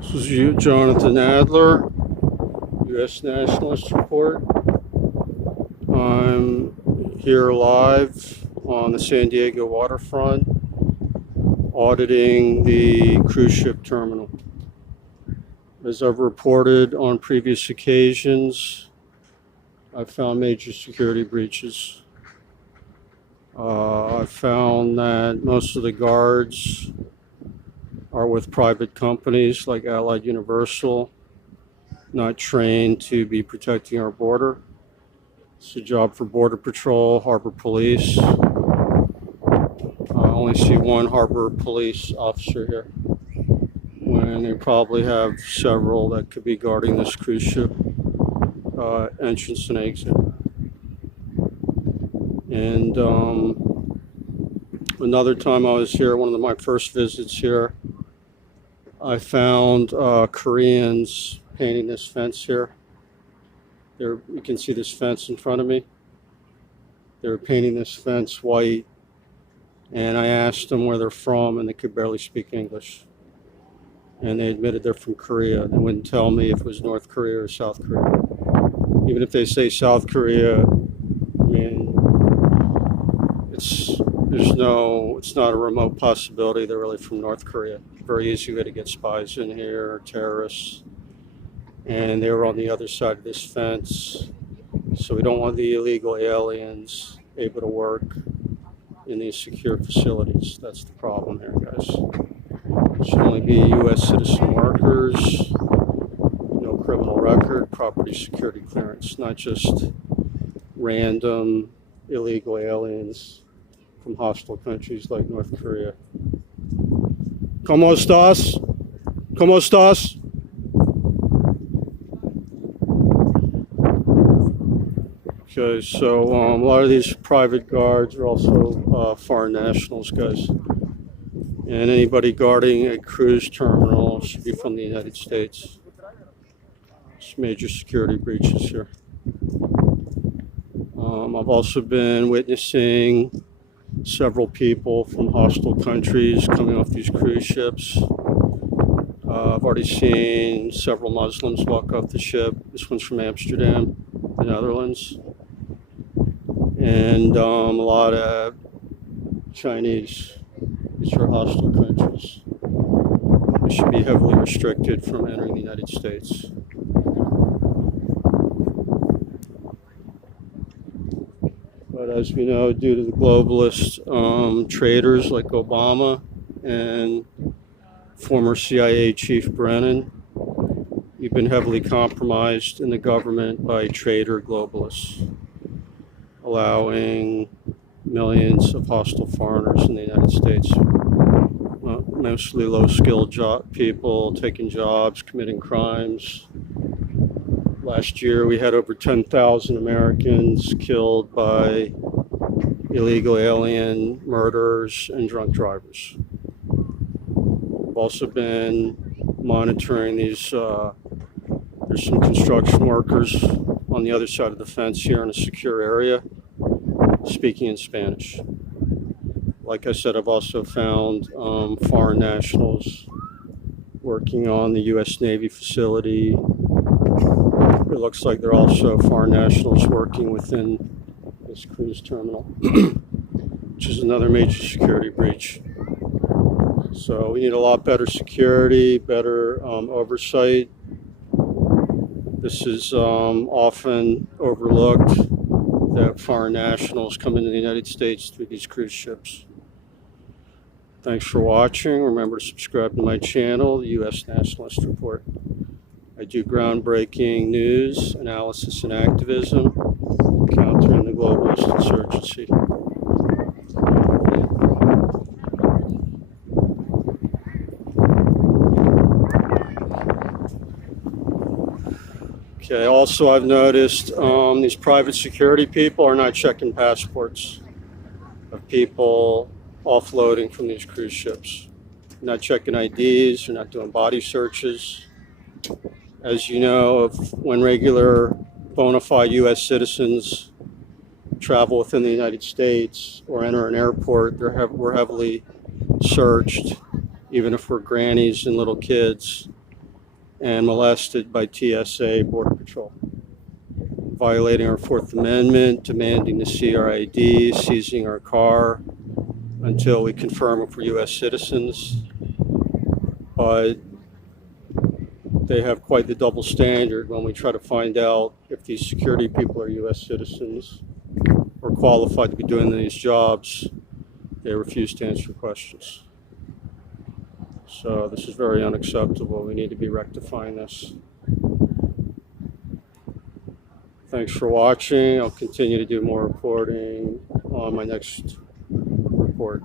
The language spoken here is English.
This is you, Jonathan Adler, U.S. Nationalist Report. I'm here live on the San Diego waterfront, auditing the cruise ship terminal. As I've reported on previous occasions, I've found major security breaches. I've found that most of the guards are with private companies like Allied Universal, not trained to be protecting our border. It's a job for Border Patrol, Harbor Police. I only see one Harbor Police officer here, when they probably have several that could be guarding this cruise ship entrance and exit. And another time I was here, one of my first visits here, I found Koreans painting this fence here. There, you can see this fence in front of me. They were painting this fence white, and I asked them where they're from, and they could barely speak English. And they admitted they're from Korea. They wouldn't tell me if it was North Korea or South Korea. Even if they say South Korea, I mean, it's not a remote possibility they're really from North Korea. Very easy way to get spies in here, or terrorists. And they were on the other side of this fence. So we don't want the illegal aliens able to work in these secure facilities. That's the problem here, guys. It should only be U.S. citizen workers, no criminal record, property security clearance, not just random illegal aliens from hostile countries like North Korea. ¿Cómo estás? ¿Cómo estás? Okay, so a lot of these private guards are also foreign nationals, guys. And anybody guarding a cruise terminal should be from the United States. There's major security breaches here. I've also been witnessing several people from hostile countries coming off these cruise ships. I've already seen several Muslims walk off the ship. This one's from Amsterdam, the Netherlands. And a lot of Chinese. These are hostile countries. They should be heavily restricted from entering the United States. But as we know, due to the globalist traders like Obama and former CIA Chief Brennan, you've been heavily compromised in the government by traitor globalists, allowing millions of hostile foreigners in the United States, mostly low-skilled people taking jobs, committing crimes. Last year, we had over 10,000 Americans killed by illegal alien murderers and drunk drivers. We've also been monitoring these. There's some construction workers on the other side of the fence here in a secure area, speaking in Spanish. Like I said, I've also found foreign nationals working on the U.S. Navy facility. It looks like they're also foreign nationals working within this cruise terminal, which is another major security breach. So we need a lot better security, better oversight. This is often overlooked, that foreign nationals come into the United States through these cruise ships. Thanks for watching. Remember to subscribe to my channel, the U.S. Nationalist Report. I do groundbreaking news, analysis, and activism, countering the globalist insurgency. Okay, also I've noticed these private security people are not checking passports of people offloading from these cruise ships. They're not checking IDs, they're not doing body searches. As you know, when regular bona fide U.S. citizens travel within the United States or enter an airport, we're heavily searched, even if we're grannies and little kids. and molested by TSA Border Patrol, violating our Fourth Amendment, demanding to see our ID, seizing our car until we confirm if we're U.S. citizens. But they have quite the double standard when we try to find out if these security people are U.S. citizens or qualified to be doing these jobs. They refuse to answer questions. So this is very unacceptable. We need to be rectifying this. Thanks for watching. I'll continue to do more reporting on my next report.